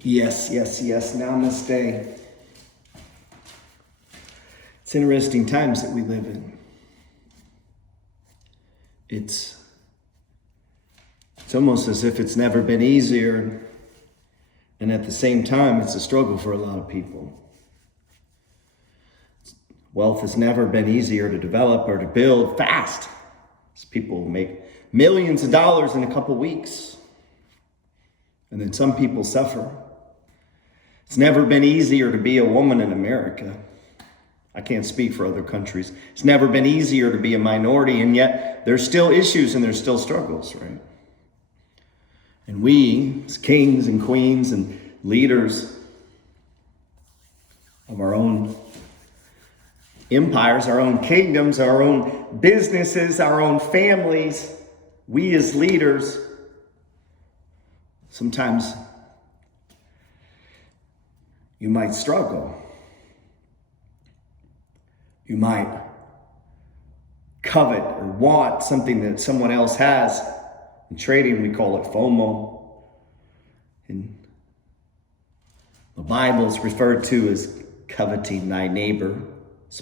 Yes, yes, yes. Namaste. It's interesting times that we live in. It's almost as if it's never been easier, and at the same time, it's a struggle for a lot of people. Wealth has never been easier to develop or to build fast, as people make millions of dollars in a couple weeks. And then some people suffer. It's never been easier to be a woman in America. I can't speak for other countries. It's never been easier to be a minority, and yet there's still issues and there's still struggles, right? And we, as kings and queens and leaders of our own empires, our own kingdoms, our own businesses, our own families, we as leaders, sometimes you might struggle. You might covet or want something that someone else has. In trading, we call it FOMO. In the Bible, it's referred to as coveting thy neighbor's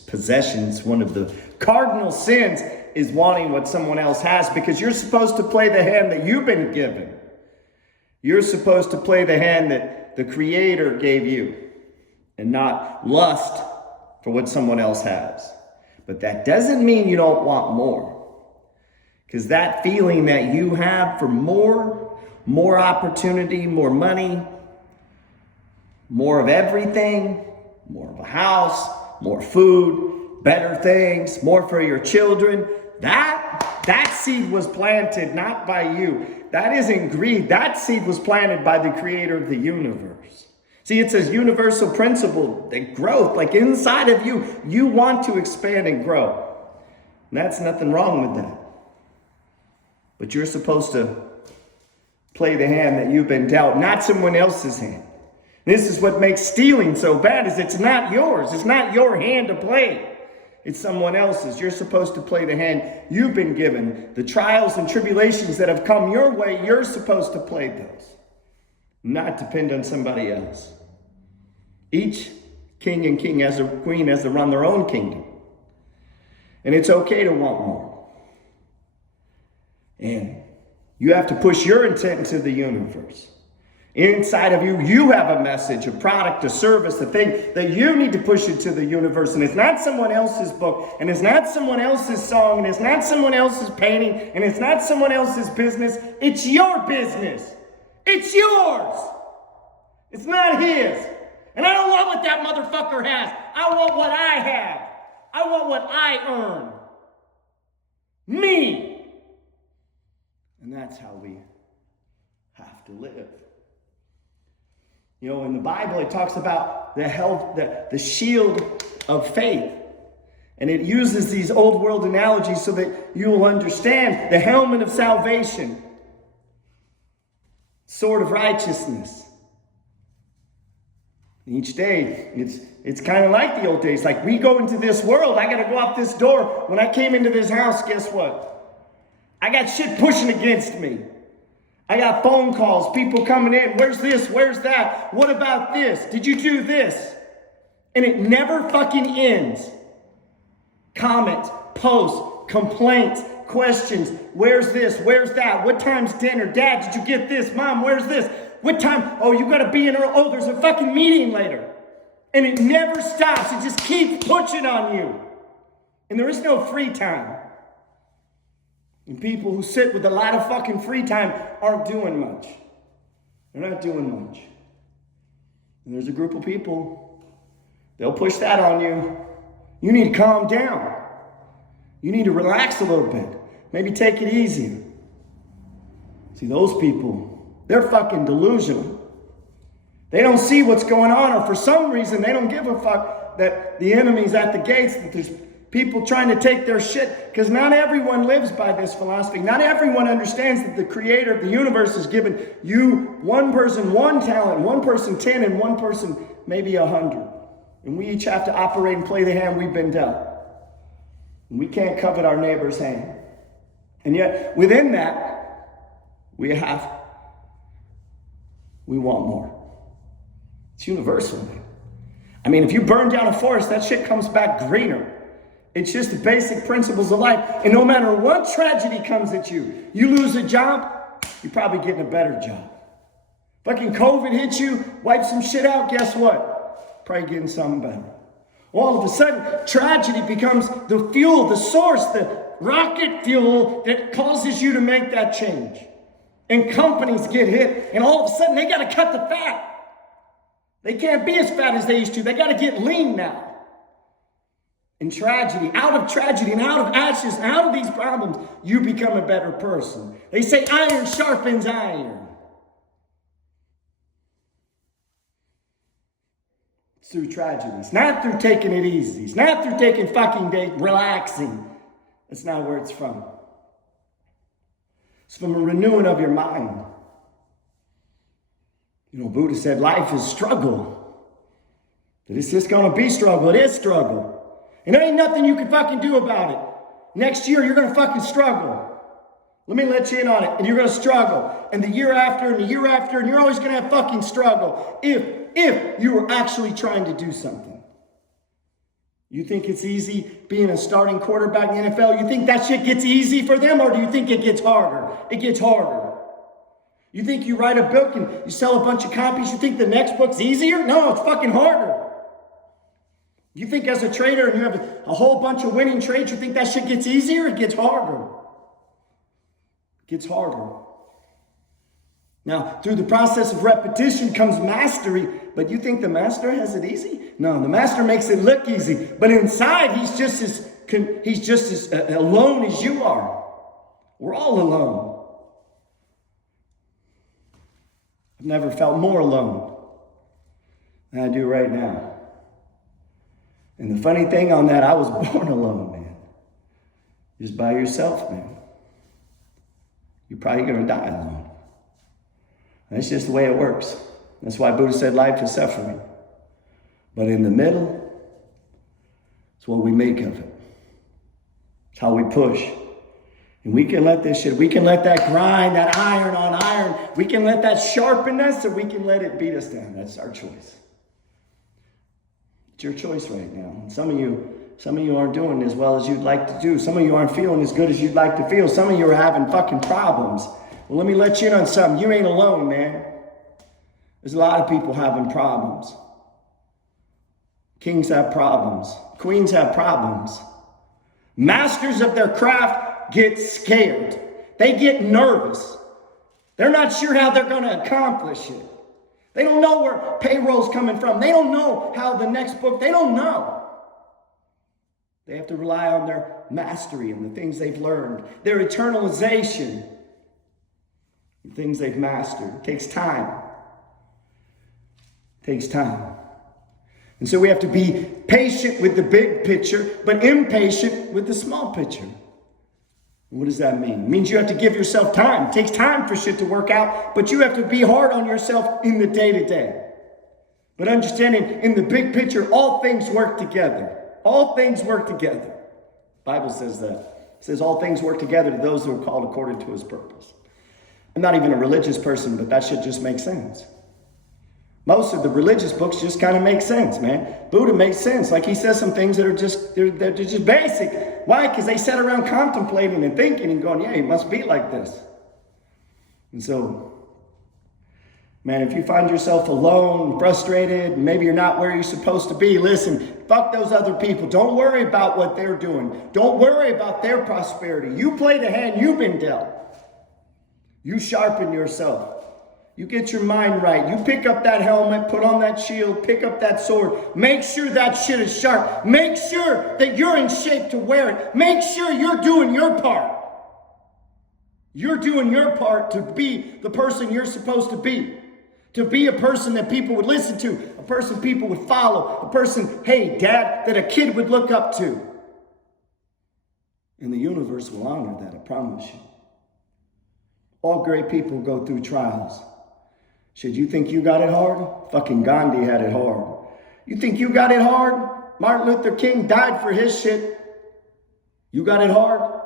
possessions. One of the cardinal sins is wanting what someone else has, because you're supposed to play the hand that you've been given. You're supposed to play the hand that the Creator gave you, and not lust for what someone else has. But that doesn't mean you don't want more. Because that feeling that you have for more opportunity, more money, more of everything, more of a house, more food, better things, more for your children, that seed was planted not by you. That isn't greed. That seed was planted by the Creator of the universe. See, it's a universal principle that growth, like inside of you, you want to expand and grow. And that's nothing wrong with that. But you're supposed to play the hand that you've been dealt, not someone else's hand. This is what makes stealing so bad, is it's not yours. It's not your hand to play. It's someone else's. You're supposed to play the hand you've been given. The trials and tribulations that have come your way, you're supposed to play those. Not depend on somebody else. Each king and queen has to run their own kingdom. And it's okay to want more. And you have to push your intent into the universe. Inside of you, you have a message, a product, a service, a thing that you need to push into the universe. And it's not someone else's book, and it's not someone else's song, and it's not someone else's painting, and it's not someone else's business. It's your business. It's yours. It's not his. And I don't want what that motherfucker has. I want what I have. I want what I earn. Me. And that's how we have to live. You know, in the Bible, it talks about the shield of faith. And it uses these old world analogies so that you will understand the helmet of salvation, sword of righteousness. Each day, it's kind of like the old days. Like, we go into this world, I got to go out this door. When I came into this house, guess what? I got shit pushing against me. I got phone calls, people coming in. Where's this? Where's that? What about this? Did you do this? And it never fucking ends. Comments, posts, complaints, questions. Where's this? Where's that? What time's dinner? Dad, did you get this? Mom, where's this? What time? Oh, you got to be in early. Oh, there's a fucking meeting later. And it never stops. It just keeps pushing on you. And there is no free time. And people who sit with a lot of fucking free time aren't doing much. They're not doing much. And there's a group of people, they'll push that on you. You need to calm down. You need to relax a little bit. Maybe take it easy. See, those people, they're fucking delusional. They don't see what's going on, or for some reason, they don't give a fuck that the enemy's at the gates, that there's people trying to take their shit, because not everyone lives by this philosophy. Not everyone understands that the Creator of the universe has given you, one person 1 talent, one person 10, and one person maybe 100. And we each have to operate and play the hand we've been dealt. And we can't covet our neighbor's hand. And yet, within that, we want more. It's universal, man. I mean, if you burn down a forest, that shit comes back greener. It's just the basic principles of life. And no matter what tragedy comes at you, you lose a job, you're probably getting a better job. Fucking COVID hits you, wipe some shit out, guess what? Probably getting something better. All of a sudden, tragedy becomes the fuel, the source, the rocket fuel that causes you to make that change. And companies get hit, and all of a sudden, they got to cut the fat. They can't be as fat as they used to. They got to get lean now. In tragedy, out of tragedy, and out of ashes, and out of these problems, you become a better person. They say iron sharpens iron. It's through tragedies, not through taking it easy. It's not through taking fucking days, relaxing. That's not where it's from. It's from a renewing of your mind. You know, Buddha said life is struggle. That it's just going to be struggle. It is struggle. And there ain't nothing you can fucking do about it. Next year, you're going to fucking struggle. Let me let you in on it. And you're going to struggle. And the year after, and the year after, and you're always going to have fucking struggle. If you are actually trying to do something. You think it's easy being a starting quarterback in the NFL? You think that shit gets easy for them? Or do you think it gets harder? It gets harder. You think you write a book and you sell a bunch of copies, you think the next book's easier? No, it's fucking harder. You think as a trader and you have a whole bunch of winning trades, you think that shit gets easier? It gets harder. It gets harder. Now, through the process of repetition comes mastery, but you think the master has it easy? No, the master makes it look easy, but inside he's just as alone as you are. We're all alone. I've never felt more alone than I do right now. And the funny thing on that, I was born alone, man. Just by yourself, man. You're probably going to die alone. That's just the way it works. That's why Buddha said life is suffering. But in the middle, it's what we make of it. It's how we push. And we can let this shit, we can let that grind, that iron on iron, we can let that sharpen us, or we can let it beat us down. That's our choice. It's your choice right now. Some of you aren't doing as well as you'd like to do. Some of you aren't feeling as good as you'd like to feel. Some of you are having fucking problems. Well, let me let you in on something. You ain't alone, man. There's a lot of people having problems. Kings have problems. Queens have problems. Masters of their craft get scared. They get nervous. They're not sure how they're going to accomplish it. They don't know where payroll's coming from. They don't know how the next book, they don't know. They have to rely on their mastery and the things they've learned, their eternalization, the things they've mastered. It takes time. It takes time. And so we have to be patient with the big picture, but impatient with the small picture. What does that mean? It means you have to give yourself time. It takes time for shit to work out, but you have to be hard on yourself in the day-to-day. But understanding in the big picture, all things work together. All things work together. The Bible says that. It says all things work together to those who are called according to his purpose. I'm not even a religious person, but that shit just makes sense. Most of the religious books just kind of make sense, man. Buddha makes sense. Like he says some things that are just, they're just basic. Why? Because they sat around contemplating and thinking and going, yeah, it must be like this. And so, man, if you find yourself alone, frustrated, maybe you're not where you're supposed to be, listen, fuck those other people. Don't worry about what they're doing. Don't worry about their prosperity. You play the hand you've been dealt. You sharpen yourself. You get your mind right. You pick up that helmet, put on that shield, pick up that sword. Make sure that shit is sharp. Make sure that you're in shape to wear it. Make sure you're doing your part. You're doing your part to be the person you're supposed to be. To be a person that people would listen to. A person people would follow. A person, hey, Dad, that a kid would look up to. And the universe will honor that, I promise you. All great people go through trials. Should you think you got it hard? Fucking Gandhi had it hard. You think you got it hard? Martin Luther King died for his shit. You got it hard? A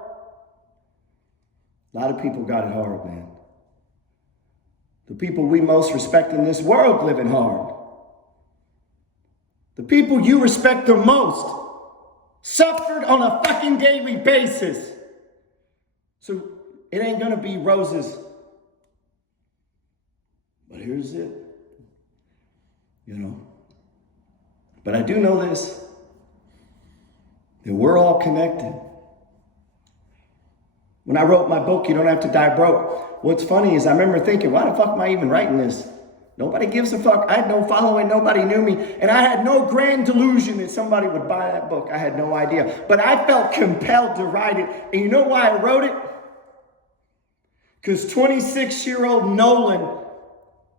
lot of people got it hard, man. The people we most respect in this world living hard. the people you respect the most, suffered on a fucking daily basis. So it ain't gonna be roses. But here's it, But I do know this, that we're all connected. When I wrote my book, You Don't Have to Die Broke, what's funny is I remember thinking, why the fuck am I even writing this? Nobody gives a fuck. I had no following. Nobody knew me. And I had no grand delusion that somebody would buy that book. I had no idea. But I felt compelled to write it. And you know why I wrote it? Because 26-year-old Nolan,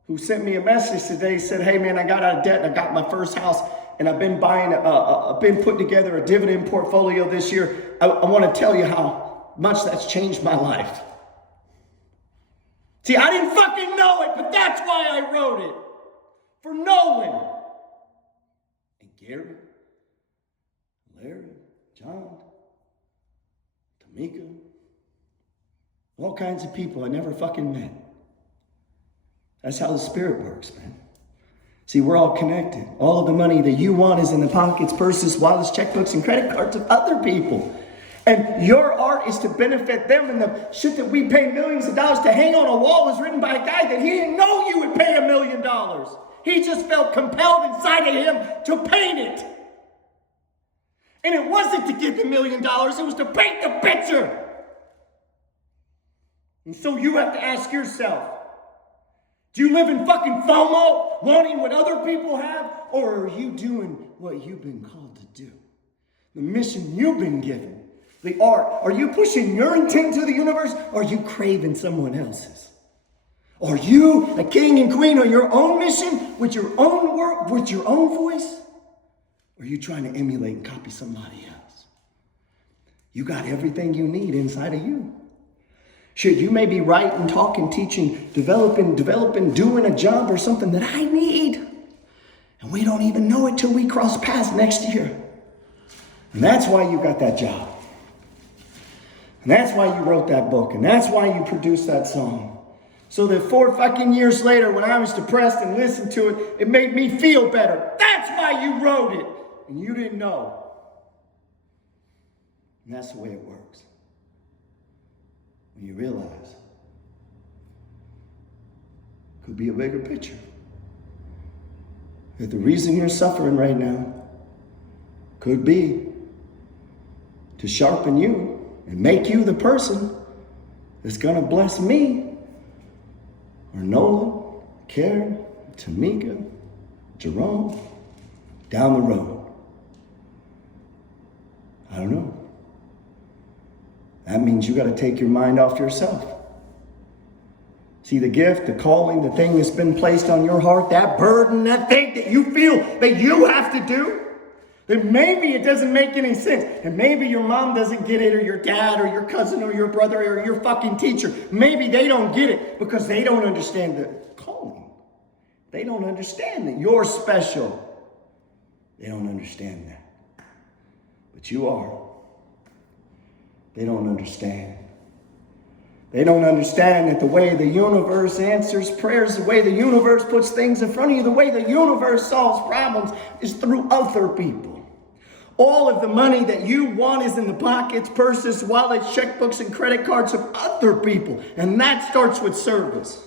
who sent me a message today, said, hey man, I got out of debt and I got my first house and I've been been putting together a dividend portfolio this year. I want to tell you how much that's changed my life. See, I didn't fucking know it, but that's why I wrote it. For Nolan. And Gary, Larry, John, Tamika, all kinds of people I never fucking met. That's how the Spirit works, man. See, we're all connected. All of the money that you want is in the pockets, purses, wallets, checkbooks, and credit cards of other people. And your art is to benefit them, and the shit that we pay millions of dollars to hang on a wall was written by a guy that he didn't know you would pay $1 million. He just felt compelled inside of him to paint it. And it wasn't to get the $1 million, it was to paint the picture. And so you have to ask yourself, do you live in fucking FOMO, wanting what other people have? Or are you doing what you've been called to do? The mission you've been given. The art. Are you pushing your intent to the universe, or are you craving someone else's? Are you a king and queen on your own mission, with your own work, with your own voice? Or are you trying to emulate and copy somebody else? You got everything you need inside of you. Shit, you may be writing, talking, teaching, developing, doing a job or something that I need. And we don't even know it till we cross paths next year. And that's why you got that job. And that's why you wrote that book. And that's why you produced that song. So that 4 fucking years later, when I was depressed and listened to it, it made me feel better. That's why you wrote it. And you didn't know. And that's the way it works. When you realize it could be a bigger picture. That the reason you're suffering right now could be to sharpen you and make you the person that's going to bless me, or Nolan, Karen, Tamika, Jerome, down the road. I don't know. That means you got to take your mind off yourself. See, the gift, the calling, the thing that's been placed on your heart, that burden, that thing that you feel that you have to do, that maybe it doesn't make any sense. And maybe your mom doesn't get it, or your dad, or your cousin, or your brother, or your fucking teacher. Maybe they don't get it because they don't understand the calling. They don't understand that you're special. They don't understand that. But you are. They don't understand. They don't understand that the way the universe answers prayers, the way the universe puts things in front of you, the way the universe solves problems is through other people. All of the money that you want is in the pockets, purses, wallets, checkbooks, and credit cards of other people. And that starts with service.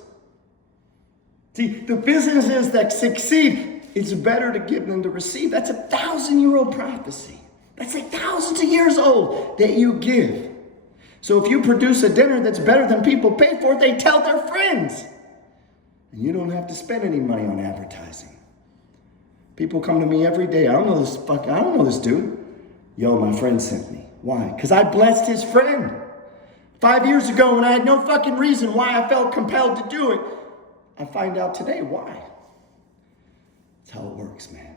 See, the businesses that succeed, it's better to give than to receive. That's a 1,000-year-old prophecy. That's like thousands of years old that you give. So if you produce a dinner that's better than people pay for, they tell their friends. And you don't have to spend any money on advertising. People come to me every day. I don't know this dude. Yo, my friend sent me. Why? Because I blessed his friend. 5 years ago, when I had no fucking reason why I felt compelled to do it, I find out today why. That's how it works, man.